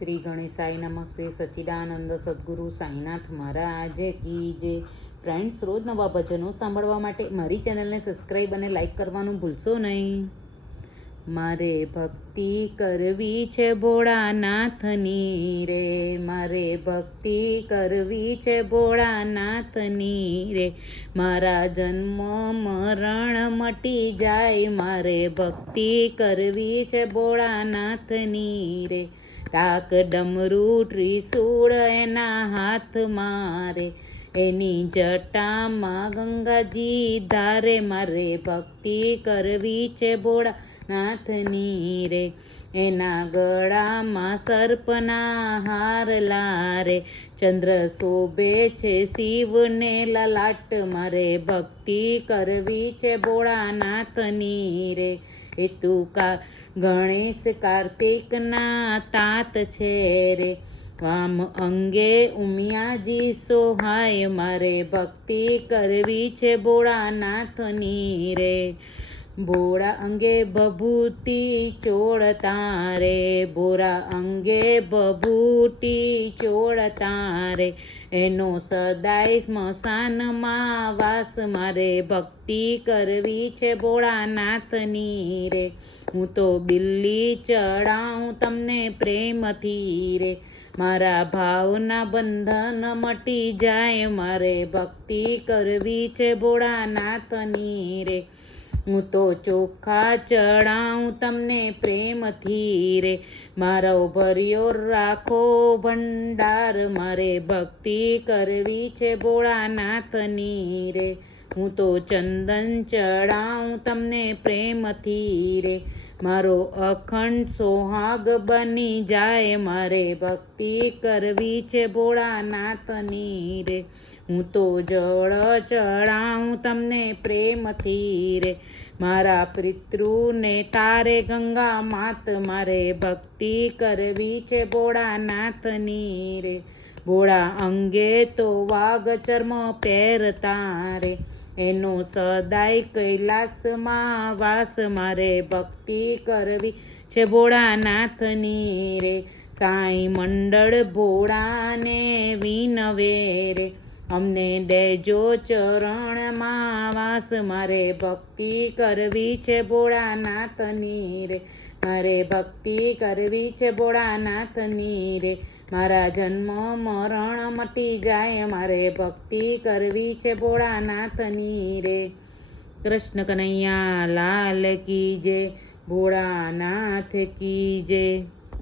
શ્રી ગણેશાય નમસ્તે સચ્ચિદાનંદ સદગુરુ સાંઈનાથ મહારાજ. કી જે ફ્રેન્ડ્સ, રોજ નવા ભજનો સાંભળવા માટે મારી ચેનલને સબસ્ક્રાઈબ અને લાઈક કરવાનું ભૂલશો નહીં. મારે ભક્તિ કરવી છે ભોળાનાથની રે, મારે ભક્તિ કરવી છે ભોળાનાથની રે. મારા જન્મ મરણ મટી જાય, મારે ભક્તિ કરવી છે ભોળાનાથની રે. ડાક ડમરું ત્રિશૂળ એના હાથ મારે. એની જટામાં ગંગાજી ધારે, મારે ભક્તિ કરવી છે ભોળા નાથની રે. એના ગળામાં સર્પના હાર લારે. ચંદ્ર શોભે છે શિવને લલાટ, મારે ભક્તિ કરવી છે ભોળાનાથની રે. એ તું કા ગણેશ કાર્તિકના તાત છે રે. વામ અંગે ઉમિયાજી સોહાય મારે ભક્તિ કરવી છે ભોળાનાથની રે. ભોળા અંગે ભભૂતી ચોળતા રે ભોળા અંગે ભભૂતિ ચોળતા રે એનો સદાય સ્મશાનમાં વાસ મારે, ભક્તિ કરવી છે ભોળાનાથની રે. હું તો બિલ્લી ચડાવું તમને પ્રેમથી રે. મારા ભાવના બંધન મટી જાય, મારે ભક્તિ કરવી છે ભોળાનાથની રે. હું તો ચોખ્ખા ચડાવું તમને પ્રેમથી રે. મારો ભર્યો રાખો ભંડાર, મારે ભક્તિ કરવી છે ભોળાનાથની રે. હું તો ચંદન ચડાવું તમને પ્રેમથી રે. મારો અખંડ સોહાગ બની જાય, મારે ભક્તિ કરવી છે ભોળાનાથની રે. હું તો જળ ચડાવું તમને પ્રેમથી રે. મારા પિતૃને તારે ગંગા માત, મારે ભક્તિ કરવી છે ભોળાનાથની રે. ભોળા અંગે તો વાઘ ચર્મ પહેરતા રે એનો સદાય કૈલાસમાં વાસ મારે. ભક્તિ કરવી છે ભોળાનાથની રે. સાંઈ મંડળ ભોળાને વિનવે રે. અમને દેજો ચરણમાં વાસ મારે. ભક્તિ કરવી છે ભોળાનાથની રે. મારે ભક્તિ કરવી છે ભોળાનાથની રે. મારા જન્મ મરણ મટી જાય, મારે ભક્તિ કરવી છે ભોળાનાથની રે. કૃષ્ણ કનૈયા લાલ કી જે ભોળાનાથ કી જય.